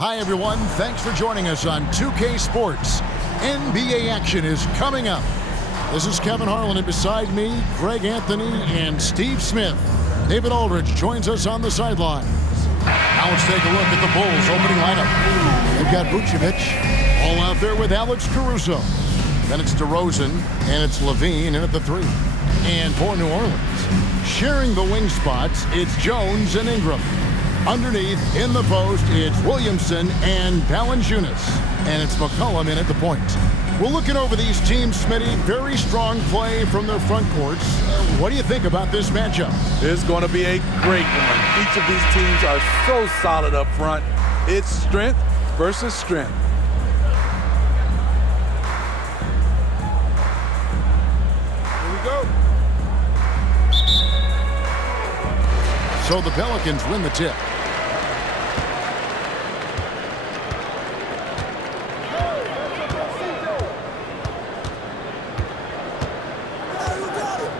Hi, everyone. Thanks for joining us on 2K Sports. NBA action is coming up. This is Kevin Harlan, and beside me, Greg Anthony and Steve Smith. David Aldridge joins us on the sideline. Now let's take a look at the Bulls opening lineup. They've got Vucevic all out there with Alex Caruso. Then it's DeRozan, and it's Levine in at the 3. And for New Orleans, sharing the wing spots, it's Jones and Ingram. Underneath, in the post, it's Williamson and Valanciunas. And it's McCollum in at the point. We're looking over these teams, Smitty. Very strong play from their front courts. What do you think about this matchup? It's going to be a great one. Each of these teams are so solid up front. It's strength versus strength. Here we go. So the Pelicans win the tip.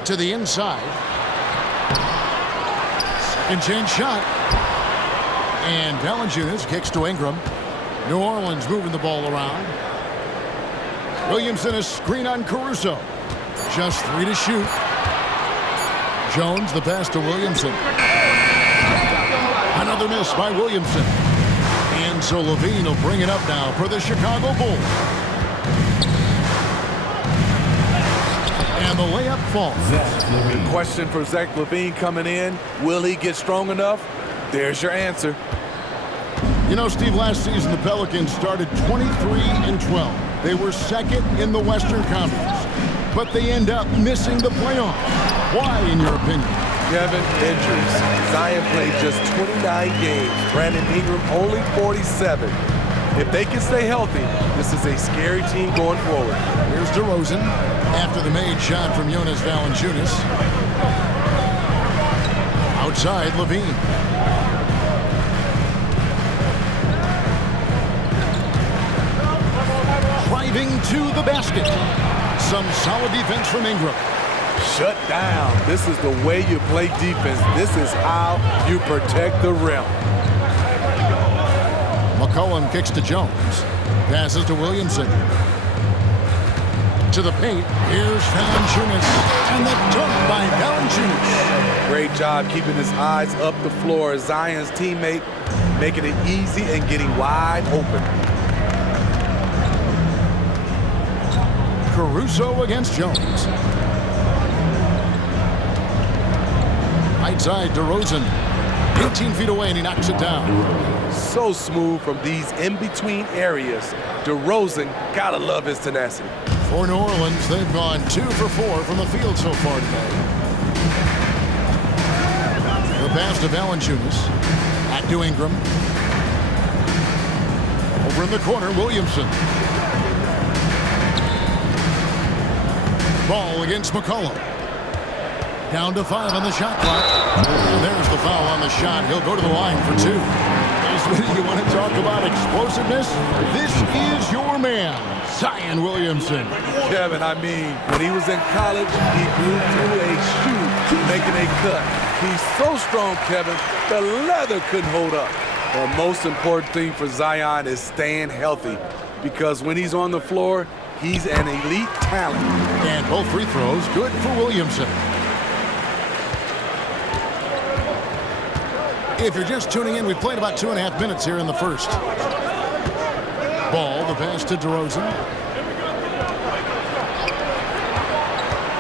To the inside. Second chance shot. And Valanciunas kicks to Ingram. New Orleans moving the ball around. Williamson a screen on Caruso. Just 3 to shoot. Jones the pass to Williamson. Another miss by Williamson. And so Levine will bring it up now for the Chicago Bulls. And the layup falls. The question for Zach LaVine coming in, will he get strong enough? There's your answer. You know, Steve, last season the Pelicans started 23-12. They were second in the Western Conference, but they end up missing the playoffs. Why, in your opinion? Kevin, injuries. Zion played just 29 games. Brandon Ingram only 47. If they can stay healthy, this is a scary team going forward. Here's DeRozan after the made shot from Jonas Valanciunas. Outside, Levine. Driving to the basket. Some solid defense from Ingram. Shut down. This is the way you play defense. This is how you protect the rim. McCollum kicks to Jones. Passes to Williamson. To the paint. Here's Valanciunas. And the dunk by Valanciunas. Great job keeping his eyes up the floor. Zion's teammate making it easy and getting wide open. Caruso against Jones. Right side, DeRozan. 18 feet away, and he knocks it down. So smooth from these in-between areas. DeRozan, gotta love his tenacity. For New Orleans, they've gone 2 for 4 from the field so far today. The pass to Valanciunas. Back to Ingram. Over in the corner, Williamson. Ball against McCollum. Down to 5 on the shot clock. And there's the foul on the shot. He'll go to the line for 2. You want to talk about explosiveness? This is your man, Zion Williamson. Kevin, I mean, when he was in college, he blew through a shoe making a cut. He's so strong, Kevin, the leather couldn't hold up. The most important thing for Zion is staying healthy, because when he's on the floor, he's an elite talent. And both free throws good for Williamson. If you're just tuning in, we've played about 2.5 minutes here in the first. Ball, the pass to DeRozan.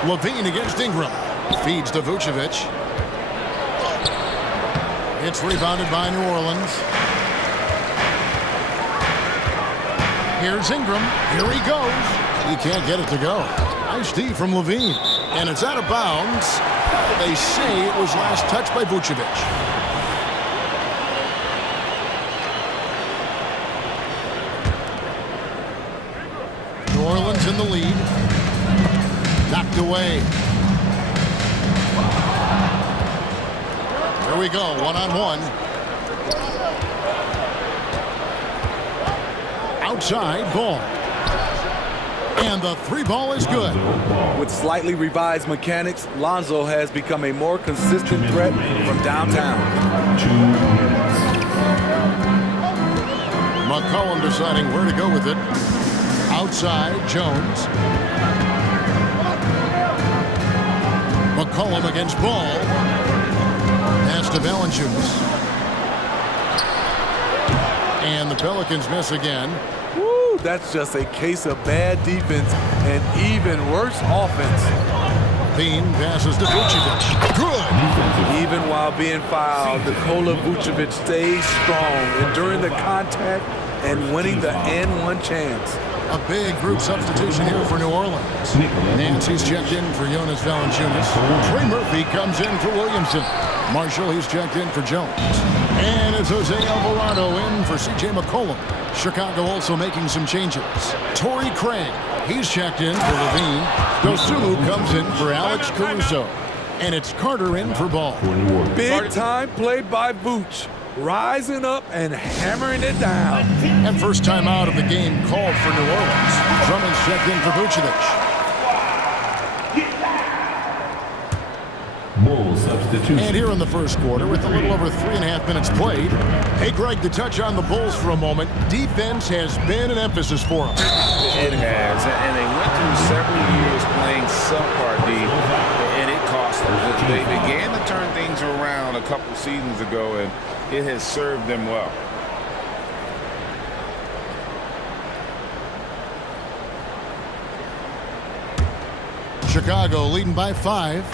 Levine against Ingram. Feeds to Vucevic. It's rebounded by New Orleans. Here's Ingram. Here he goes. He can't get it to go. Nice D from Levine. And it's out of bounds. They say it was last touched by Vucevic. In the lead. Knocked away. Here we go, one-on-one. Outside, ball. And the 3 ball is good. With slightly revised mechanics, Lonzo has become a more consistent threat from downtown. McCollum deciding where to go with it. Outside, Jones. McCollum against Ball. Pass to Valanciunas. And the Pelicans miss again. Woo, that's just a case of bad defense and even worse offense. Bean passes to Vucevic. Good. Even while being fouled, Nikola Vucevic stays strong, enduring the contact and winning the and-one chance. A big group substitution here for New Orleans. Nancy's checked in for Jonas Valanciunas. Trey Murphy comes in for Williamson. Marshall, he's checked in for Jones. And it's Jose Alvarado in for C.J. McCollum. Chicago also making some changes. Torrey Craig, he's checked in for Levine. Dosunmu comes in for Alex Caruso. And it's Carter in for Ball. Big time play by Vooch. Rising up and hammering it down. And first time out of the game called for New Orleans. Drummond's checked in for Vucevic. Bulls substitution. And here in the first quarter, with a little over 3.5 minutes played. Hey, Greg, to touch on the Bulls for a moment, defense has been an emphasis for them. It has, and they went through several years playing subpar D, and it cost them. They began to turn things around a couple seasons ago, and it has served them well. Chicago leading by 5.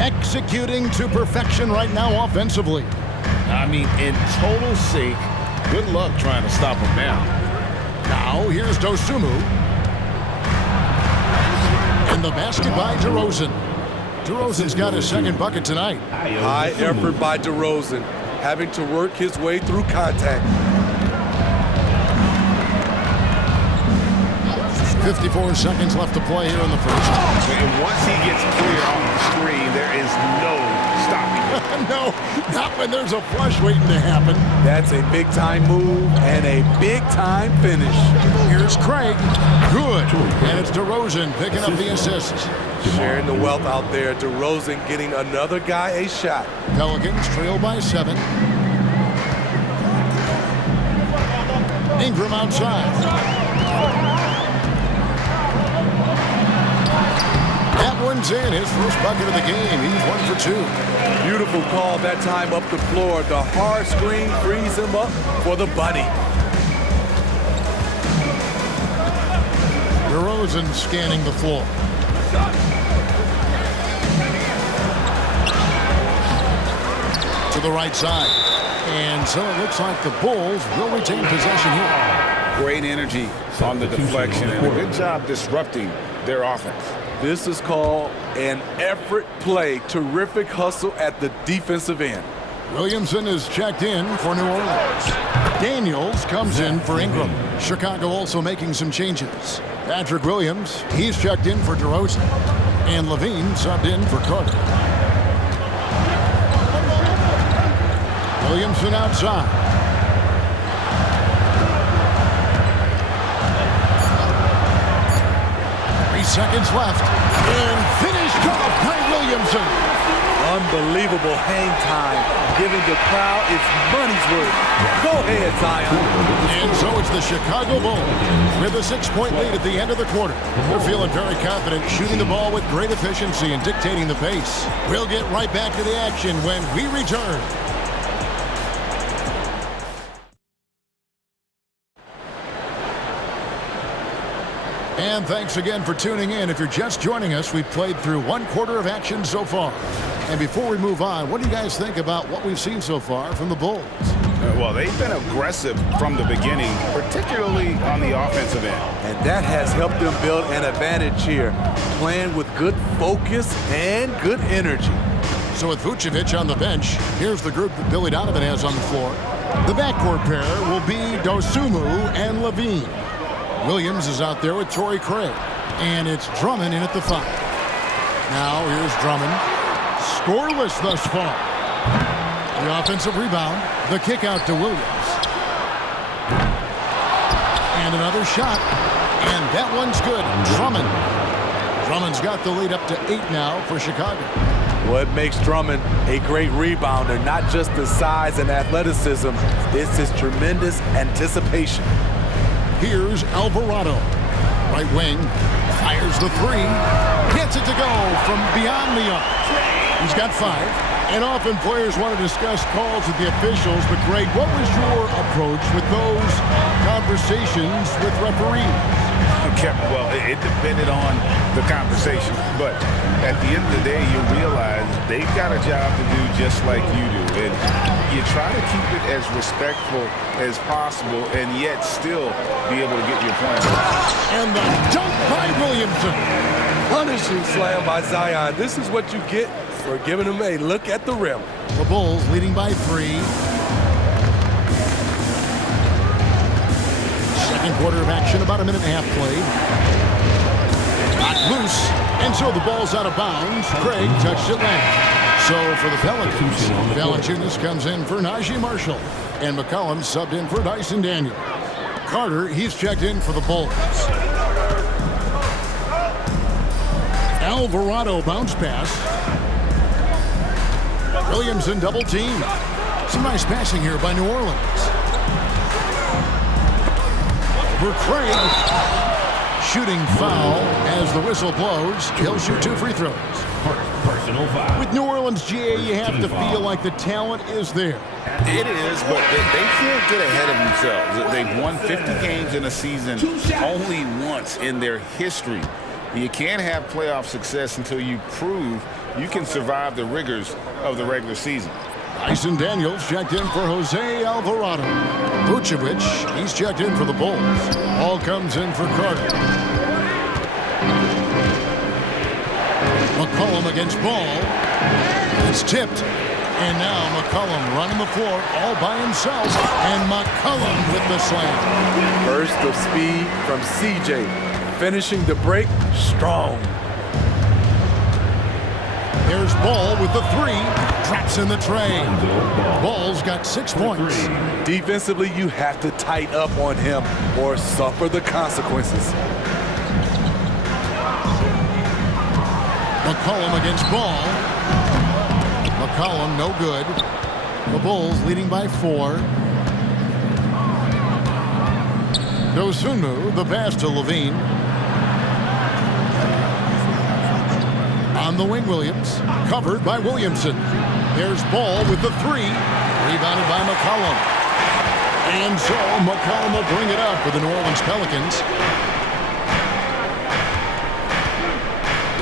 Executing to perfection right now offensively. I mean, in total sync. Good luck trying to stop them now. Now here's Dosunmu. And the basket by DeRozan. DeRozan's got his second bucket tonight. High effort by DeRozan, having to work his way through contact. 54 seconds left to play here in the first. And once he gets clear off the screen, there is no stopping him. No, not when there's a flush waiting to happen. That's a big-time move and a big-time finish. Here's Craig. Good. And it's DeRozan picking up the assists. Sharing the wealth out there. DeRozan getting another guy a shot. Pelicans trail by 7. Ingram outside. That one's in, his first bucket of the game. He's 1 for 2. Beautiful call that time up the floor. The hard screen frees him up for the bunny. DeRozan scanning the floor. To the right side. And so it looks like the Bulls will retain possession here. Great energy on the deflection and a good job disrupting their offense. This is called an effort play. Terrific hustle at the defensive end. Williamson is checked in for New Orleans. Daniels comes in for Ingram. Chicago also making some changes. Patrick Williams, he's checked in for DeRozan. And Levine subbed in for Carter. Williamson outside. 3 seconds left. And finished off by Williamson. Unbelievable hang time, giving the crowd its money's worth. Go ahead, Zion. And so it's the Chicago Bulls with a 6-point lead at the end of the quarter. They're feeling very confident, shooting the ball with great efficiency and dictating the pace. We'll get right back to the action when we return. And thanks again for tuning in. If you're just joining us, we've played through 1 quarter of action so far. And before we move on, what do you guys think about what we've seen so far from the Bulls? Well, they've been aggressive from the beginning, particularly on the offensive end. And that has helped them build an advantage here, playing with good focus and good energy. So with Vucevic on the bench, here's the group that Billy Donovan has on the floor. The backcourt pair will be Dosunmu and Levine. Williams is out there with Torrey Craig. And it's Drummond in at the 5. Now here's Drummond. Scoreless thus far. The offensive rebound. The kick out to Williams. And another shot. And that one's good. Drummond. Drummond's got the lead up to 8 now for Chicago. What makes Drummond a great rebounder, not just the size and athleticism, it's his tremendous anticipation. Here's Alvarado. Right wing, fires the three, gets it to go from beyond the arc. He's got 5. And often players want to discuss calls with the officials, but Greg, what was your approach with those conversations with referees? Well, it depended on the conversation, but at the end of the day, you realize they've got a job to do just like you do, and you try to keep it as respectful as possible and yet still be able to get your point. And the dunk by Williamson. Punishing slam by Zion. This is what you get for giving him a look at the rim. The Bulls leading by 3. Second quarter of action, about a minute and a half played. Knocked loose, and so the ball's out of bounds. Craig touched it last. So for the Pelicans, Valanciunas comes in for Najee Marshall, and McCollum subbed in for Dyson Daniel. Carter, he's checked in for the Bulls. Alvarado bounce pass. Williamson double team. Some nice passing here by New Orleans. For Craig, shooting foul as the whistle blows. He'll shoot 2 free throws. Personal foul. With New Orleans, GA, you have to feel like the talent is there. It is, but they can't get ahead of themselves. They've won 50 games in a season only once in their history. You can't have playoff success until you prove you can survive the rigors of the regular season. Dyson Daniels checked in for Jose Alvarado. Vucevic, he's checked in for the Bulls. Ball comes in for Carter. McCollum against Ball. It's tipped. And now McCollum running the floor all by himself. And McCollum with the slam. Burst of speed from CJ. Finishing the break strong. There's Ball with the 3. Traps in the tray. Ball's got 6 points. Defensively, you have to tighten up on him or suffer the consequences. McCollum against Ball. McCollum no good. The Bulls leading by 4. Dosunmu, the pass to Levine. On the wing, Williams. Covered by Williamson. There's Ball with the 3. Rebounded by McCollum. And so McCollum will bring it up for the New Orleans Pelicans.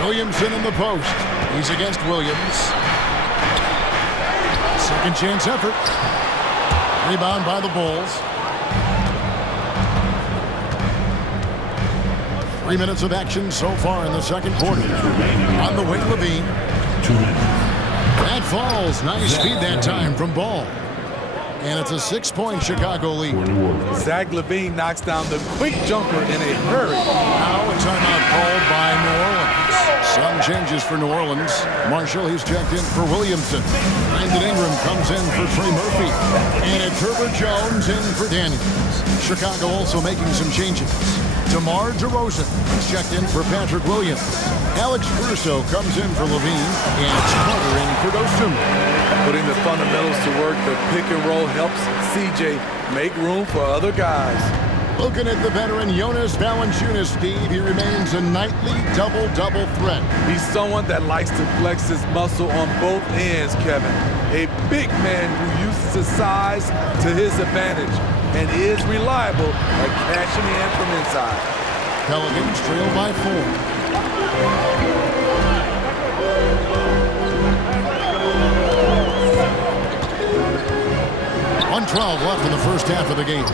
Williamson in the post. He's against Williams. Second chance effort. Rebound by the Bulls. 3 minutes of action so far in the second quarter. On the wing, Levine. 2 minutes. That falls. Nice speed that time from Ball. And it's a 6-point Chicago lead. Zach LaVine knocks down the quick jumper in a hurry. Now a timeout called by New Orleans. Some changes for New Orleans. Marshall, he's checked in for Williamson. Brandon Ingram comes in for Trey Murphy. And it's Herbert Jones in for Daniels. Chicago also making some changes. DeMar DeRozan is checked in for Patrick Williams. Alex Caruso comes in for Levine, and it's Carter in for Dosunmu. Putting the fundamentals to work, the pick and roll helps CJ make room for other guys. Looking at the veteran Jonas Valanciunas, Steve, he remains a nightly double-double threat. He's someone that likes to flex his muscle on both ends, Kevin. A big man who uses his size to his advantage and is reliable at cashing in from inside. Pelicans trail by 4. 1:12 left in the first half of the game.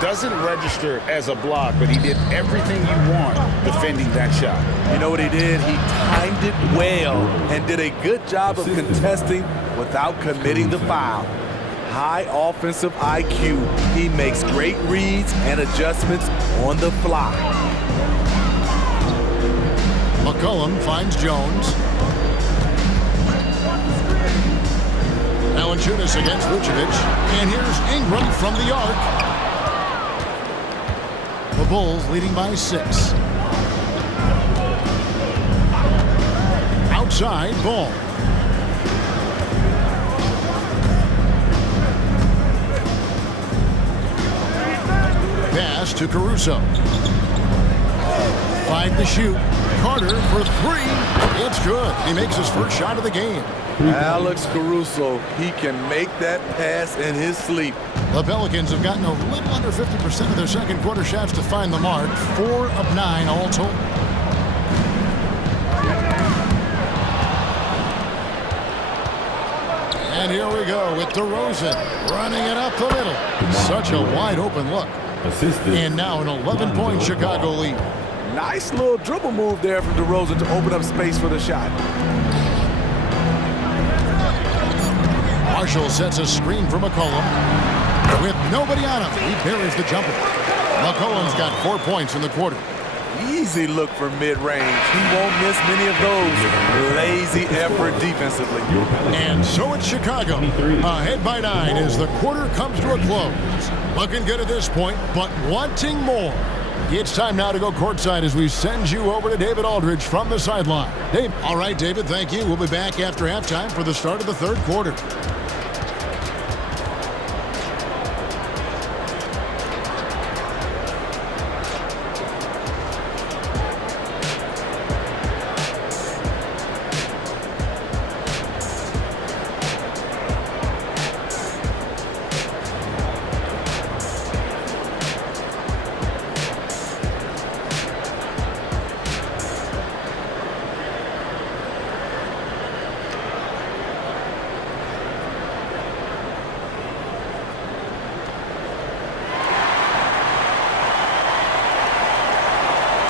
Doesn't register as a block, but he did everything you want defending that shot. You know what he did? He timed it well and did a good job of contesting without committing the foul. High offensive IQ. He makes great reads and adjustments on the fly. McCollum finds Jones. Valanciunas against Vucevic. And here's Ingram from the arc. The Bulls leading by 6. Outside, Ball. to Caruso. 5 to shoot. Carter for 3. It's good. He makes his first shot of the game. Alex Caruso, he can make that pass in his sleep. The Pelicans have gotten a little under 50% of their second quarter shots to find the mark. 4 of 9 all told. And here we go with DeRozan running it up the middle. Such a wide open look. Assisted. And now an 11-point Chicago lead. Nice little dribble move there from DeRozan to open up space for the shot. Marshall sets a screen for McCollum. With nobody on him, he buries the jumper. McCollum's got 4 points in the quarter. Easy look for mid-range. He won't miss many of those. Lazy effort defensively. And so it's Chicago. Ahead by 9 as the quarter comes to a close. Looking good at this point, but wanting more. It's time now to go courtside as we send you over to David Aldridge from the sideline. Dave. All right, David, thank you. We'll be back after halftime for the start of the third quarter.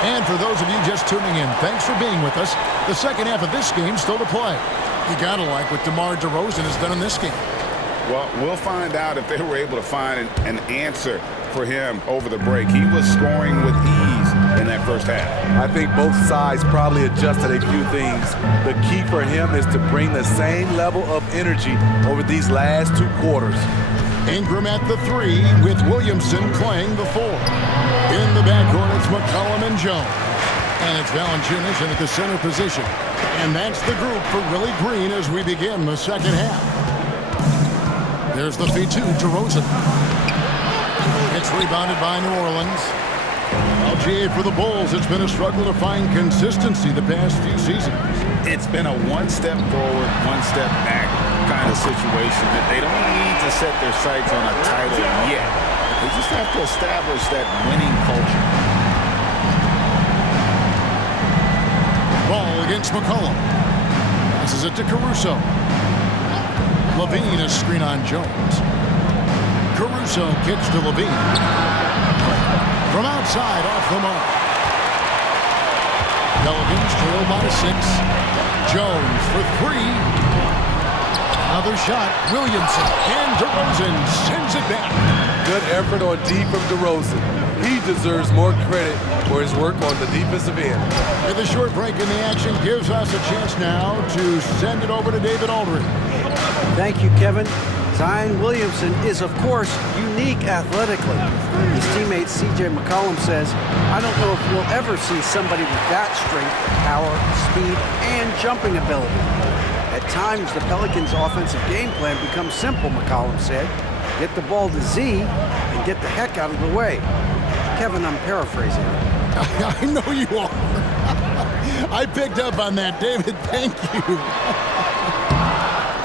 And for those of you just tuning in, thanks for being with us. The second half of this game still to play. You gotta like what DeMar DeRozan has done in this game. Well, we'll find out if they were able to find an answer for him over the break. He was scoring with ease in that first half. I think both sides probably adjusted a few things. The key for him is to bring the same level of energy over these last 2 quarters. Ingram at the 3 with Williamson playing the 4. In the backcourt, it's McCollum and Jones. And it's Valanciunas in at the center position. And that's the group for Willie Green as we begin the second half. There's the feed to DeRozan. It's rebounded by New Orleans. LGA for the Bulls. It's been a struggle to find consistency the past few seasons. It's been a one-step forward, one-step back kind of situation that they don't need to set their sights on a title yet. They just have to establish that winning culture. Ball against McCollum. Passes it to Caruso. Levine, a screen on Jones. Caruso kicks to Levine. From outside, off the mark. Pelicans trail by 6. Jones for 3. Another shot. Williamson and DeRozan sends it back. Good effort on D from DeRozan. He deserves more credit for his work on the defensive end. With a short break in the action gives us a chance now to send it over to David Aldridge. Thank you, Kevin. Zion Williamson is, of course, unique athletically. His teammate C.J. McCollum says, I don't know if we'll ever see somebody with that strength, power, speed, and jumping ability. At times, the Pelicans' offensive game plan becomes simple, McCollum said. Get the ball to Z and get the heck out of the way. Kevin, I'm paraphrasing. I know you are. I picked up on that, David. Thank you.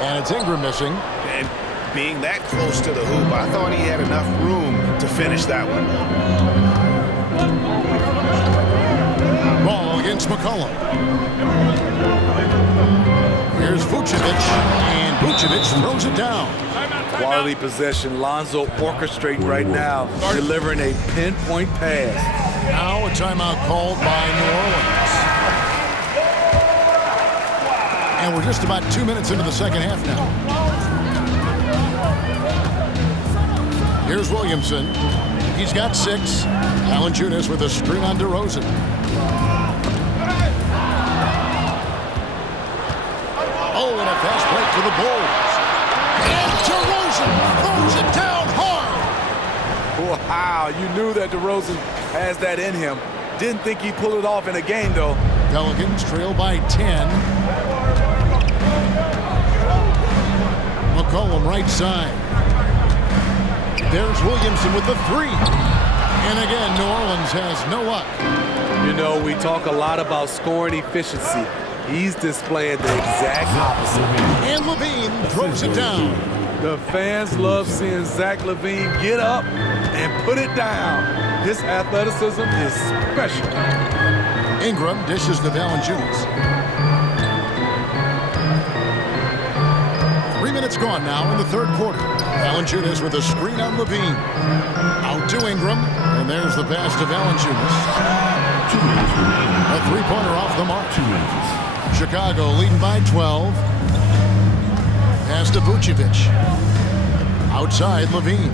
And it's Ingram missing. And being that close to the hoop, I thought he had enough room to finish that one. Ball against McCollum. Here's Vucevic, and Vucevic throws it down. Quality possession. Lonzo orchestrating right now, delivering a pinpoint pass. Now a timeout called by New Orleans. And we're just about 2 minutes into the second half now. Here's Williamson. He's got 6. Valanciunas with a screen on DeRozan. Oh, and a fast break for the Bulls. And DeRozan throws it down hard. Wow, you knew that DeRozan has that in him. Didn't think he'd pull it off in a game, though. Pelicans trail by 10. McCollum right side. There's Williamson with the 3. And again, New Orleans has no luck. You know, we talk a lot about scoring efficiency. He's displaying the exact opposite. And LaVine throws it down. The fans love seeing Zach LaVine get up and put it down. His athleticism is special. Ingram dishes to Valanciunas. 3 minutes gone now in the third quarter. Valanciunas with a screen on LaVine. Out to Ingram, and there's the pass to Valanciunas. 2 minutes remaining. A three-pointer off the mark. 2 minutes. Chicago leading by 12. Pass to Vucevic. Outside, LaVine.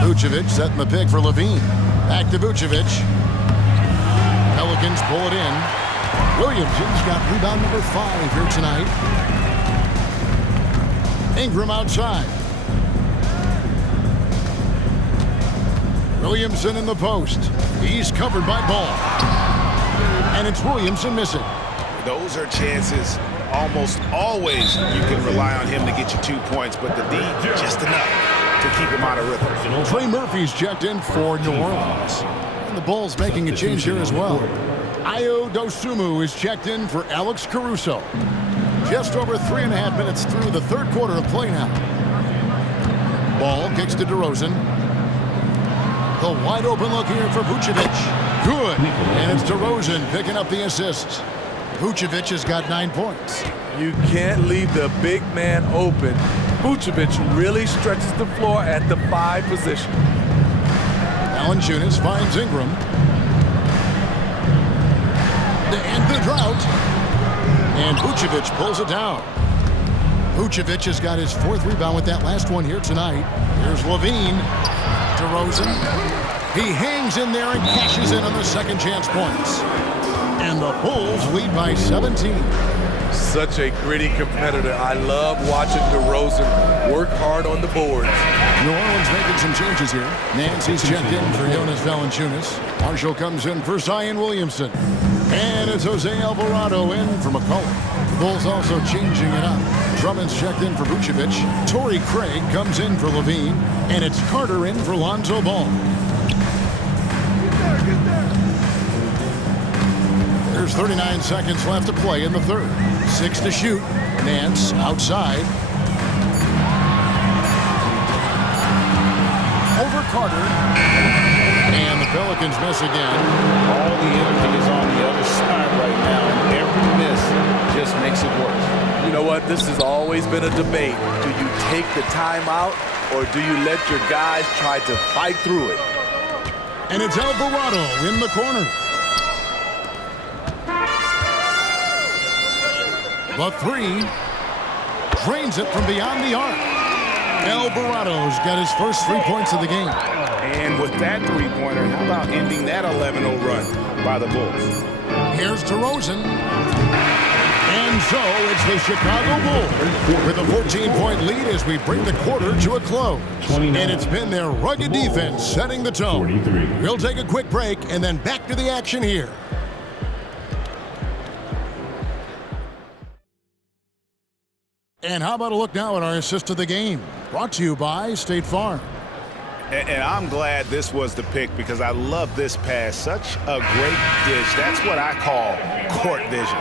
Vucevic setting the pick for LaVine. Back to Vucevic. Pelicans pull it in. Williamson's got rebound number 5 here tonight. Ingram outside. Williamson in the post. He's covered by Ball. And it's Williamson missing. Those are chances almost always you can rely on him to get you 2 points, but the D just enough to keep him out of rhythm. Trey Murphy's checked in for New Orleans. And the Bulls making a change here as well. Ayo Dosunmu is checked in for Alex Caruso. Just over 3.5 minutes through the third quarter of play now. Ball kicks to DeRozan. The wide open look here for Vucevic. Good. And it's DeRozan picking up the assist. Vucevic has got 9 points. You can't leave the big man open. Vucevic really stretches the floor at the 5 position. Valanciunas finds Ingram. To end the drought. And Vucevic pulls it down. Vucevic has got his 4th rebound with that last one here tonight. Here's LaVine. DeRozan. He hangs in there and cashes in on the second chance points. And the Bulls lead by 17. Such a gritty competitor. I love watching DeRozan work hard on the boards. New Orleans making some changes here. Nancy's checked in for Jonas Valanciunas. Marshall comes in for Zion Williamson. And it's Jose Alvarado in for McCollum. The Bulls also changing it up. Drummond's checked in for Vucevic. Torrey Craig comes in for LaVine. And it's Carter in for Lonzo Ball. There's 39 seconds left to play in the third. 6 to shoot. Nance outside. Over Carter. And the Pelicans miss again. All the energy is on the other side right now, and every miss just makes it worse. You know what? This has always been a debate. Do you take the timeout, or do you let your guys try to fight through it? And it's Alvarado in the corner. The 3 drains it from beyond the arc. Alvarado's got his first 3 points of the game. And with that three-pointer, how about ending that 11-0 run by the Bulls? Here's DeRozan. And so it's the Chicago Bulls with a 14-point lead as we bring the quarter to a close. And it's been their rugged defense setting the tone. 43. We'll take a quick break and then back to the action here. And how about a look now at our assist of the game? Brought to you by State Farm. And I'm glad this was the pick because I love this pass. Such a great dish. That's what I call court vision.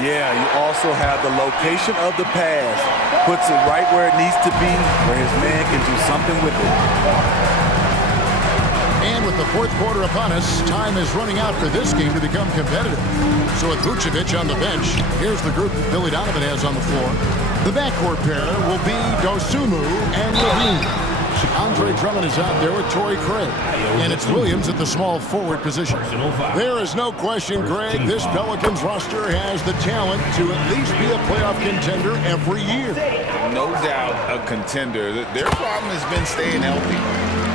Yeah, you also have the location of the pass. Puts it right where it needs to be, where his man can do something with it. And with the fourth quarter upon us, time is running out for this game to become competitive. So with Vucevic on the bench, here's the group that Billy Donovan has on the floor. The backcourt pair will be Dosunmu and LaVine. Andre Drummond is out there with Torrey Craig. And it's Williams at the small forward position. There is no question, Greg, this Pelicans roster has the talent to at least be a playoff contender every year. No doubt a contender. Their problem has been staying healthy.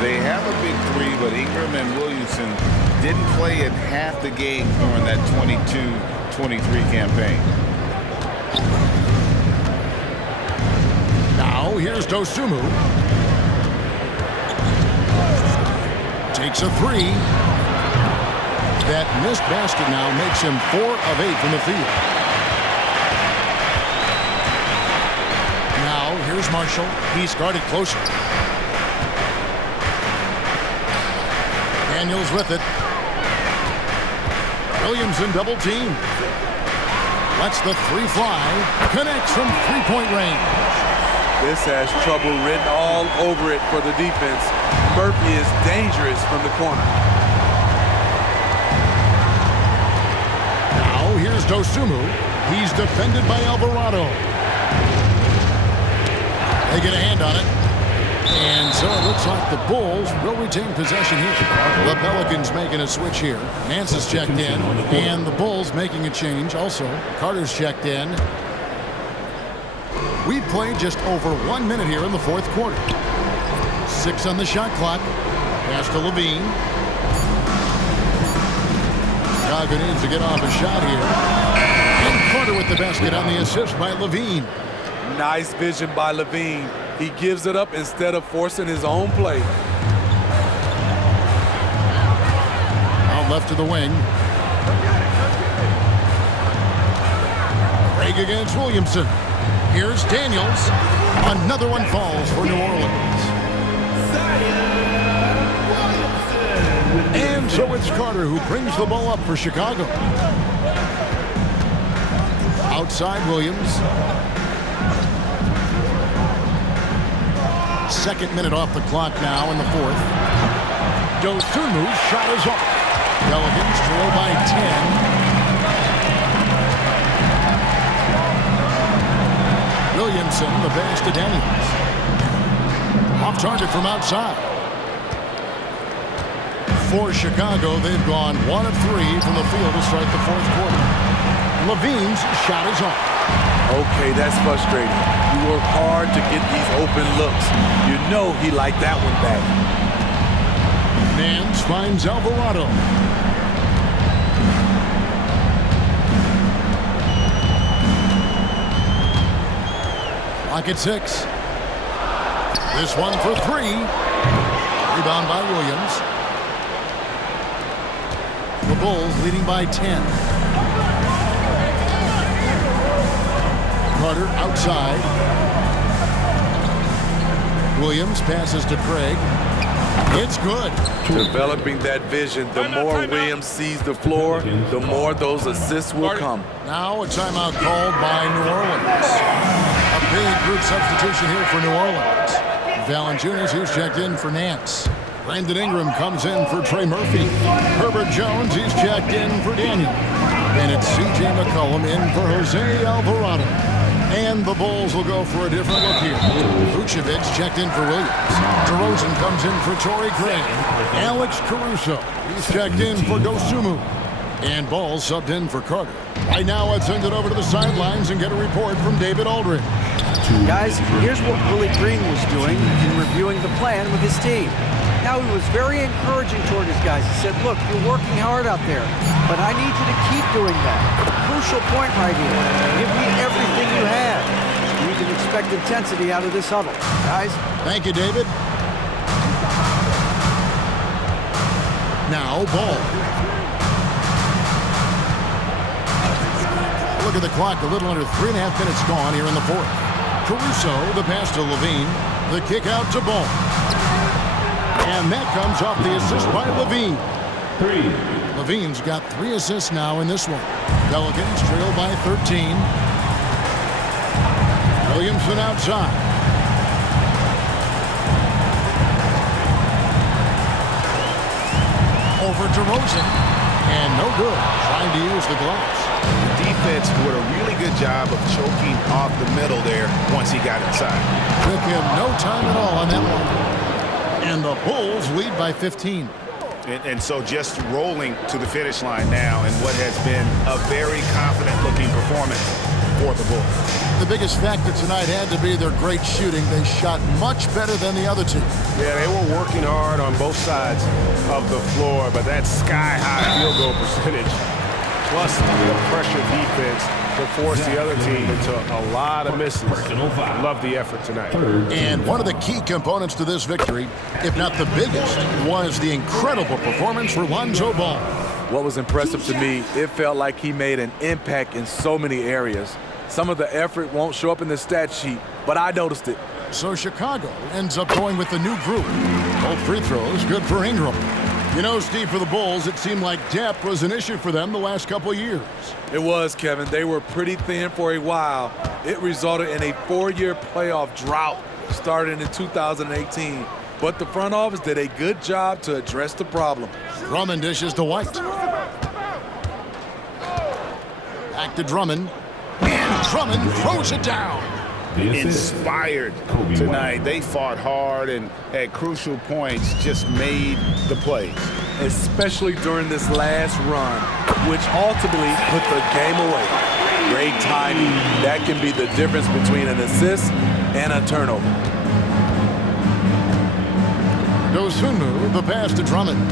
They have a big 3, but Ingram and Williamson didn't play in half the game during that 22-23 campaign. Now here's Dosunmu. Takes a 3. That missed basket now makes him 4 of 8 from the field. Now here's Marshall. He's guarded closer. Daniels with it. Williamson double team. Lets the three fly. Connects from three-point range. This has trouble written all over it for the defense. Murphy is dangerous from the corner. Now here's Dosunmu. He's defended by Alvarado. They get a hand on it. And so it looks like the Bulls will retain possession here. The Pelicans making a switch here. Nance is checked in, and the Bulls making a change also. Carter's checked in. We've played just over 1 minute here in the fourth quarter. 6 on the shot clock. Pass to Levine. Chicago needs to get off a shot here. And Carter with the basket on the assist by Levine. Nice vision by Levine. He gives it up instead of forcing his own play. Out left to the wing. Craig against Williamson. Here's Daniels. Another one falls for New Orleans. And so it's Carter who brings the ball up for Chicago. Outside Williams. Second minute off the clock now in the fourth. Dosunmu's shot is off. Pelicans trail by 10. Williamson, the pass to Daniels. Off target from outside. For Chicago, they've gone 1 of 3 from the field to start the fourth quarter. Levine's shot is off. Okay, that's frustrating. You work hard to get these open looks. You know he liked that one back. Nance finds Alvarado. Clock at 6. This one for 3. Rebound by Williams. The Bulls leading by 10. Carter outside. Williams passes to Craig. It's good. Developing that vision, the more Williams sees the floor, the more those assists will come. Now a timeout called by New Orleans. A big group substitution here for New Orleans. Valanciunas, who's checked in for Nance. Brandon Ingram comes in for Trey Murphy. Herbert Jones, he's checked in for Daniel. And it's C.J. McCollum in for Jose Alvarado. And the Bulls will go for a different look here. Vucevic checked in for Williams. DeRozan comes in for Torrey Craig. Alex Caruso, he's checked in for Dosunmu. And Ball subbed in for Carter. Right now, let's send it over to the sidelines and get a report from David Aldridge. Guys, here's what Willie Green was doing in reviewing the plan with his team. Now, he was very encouraging toward his guys. He said, look, you're working hard out there, but I need you to keep doing that. Crucial point right here. Give me everything you have. You can expect intensity out of this huddle. Guys? Thank you, David. Now, Ball. Look at the clock, a little under 3.5 minutes gone here in the fourth. Caruso, the pass to Levine. The kick out to Ball. And that comes off the assist by Levine. 3. Levine's got 3 assists now in this one. Pelicans trail by 13. Williamson outside. Over to Rosen. And no good. Trying to use the gloves. The defense did a really good job of choking off the middle there once he got inside. Took him no time at all on that one. And the Bulls lead by 15. And so just rolling to the finish line now in what has been a very confident-looking performance for the Bulls. The biggest factor tonight had to be their great shooting. They shot much better than the other two. Yeah, they were working hard on both sides of the floor, but that sky-high field goal percentage plus the pressure defense to force the other team into a lot of misses. Love the effort tonight. And one of the key components to this victory, if not the biggest, was the incredible performance for Lonzo Ball. What was impressive to me, it felt like he made an impact in so many areas. Some of the effort won't show up in the stat sheet, but I noticed it. So Chicago ends up going with the new group. Both free throws good for Ingram. You know, Steve, for the Bulls, it seemed like depth was an issue for them the last couple of years. It was, Kevin. They were pretty thin for a while. It resulted in a 4-year playoff drought starting in 2018. But the front office did a good job to address the problem. Drummond dishes to White. Back to Drummond. And Drummond throws it down. Inspired tonight. They fought hard and at crucial points just made the plays. Especially during this last run, which ultimately put the game away. Great timing. That can be the difference between an assist and a turnover. Dosunmu, the pass to Drummond.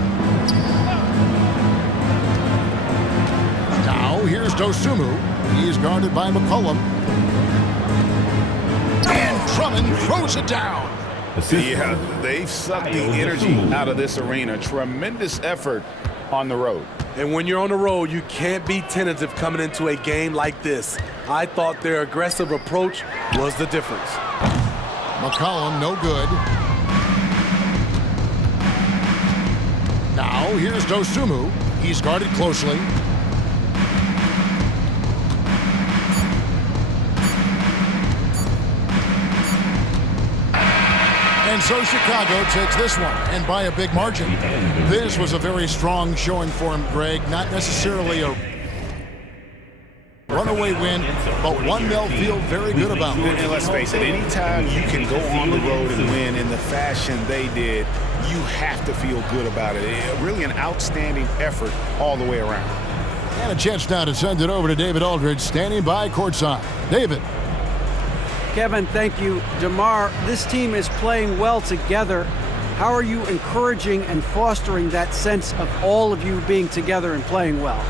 Now here's Dosunmu. He's guarded by McCollum. And Drummond throws it down. Yeah, they've sucked the energy out of this arena. Tremendous effort on the road. And when you're on the road, you can't be tentative coming into a game like this. I thought their aggressive approach was the difference. McCollum, no good. Now here's Dosunmu. He's guarded closely. And so Chicago takes this one, and by a big margin. This was a very strong showing for him, Greg. Not necessarily a runaway win, but one they'll feel very good about. And let's face it, anytime you can go on the road and win in the fashion they did, you have to feel good about it. Really an outstanding effort all the way around. And a chance now to send it over to David Aldridge, standing by courtside. David. Kevin, thank you. DeMar, this team is playing well together. How are you encouraging and fostering that sense of all of you being together and playing well?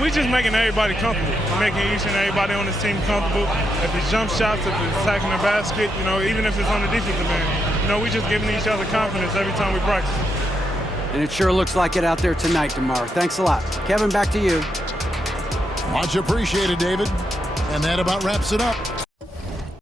We're just making everybody comfortable. Making each and everybody on this team comfortable. If it's jump shots, if it's attacking the basket, even if it's on the defensive end. We're just giving each other confidence every time we practice. And it sure looks like it out there tonight, DeMar. Thanks a lot. Kevin, back to you. Much appreciated, David. And that about wraps it up.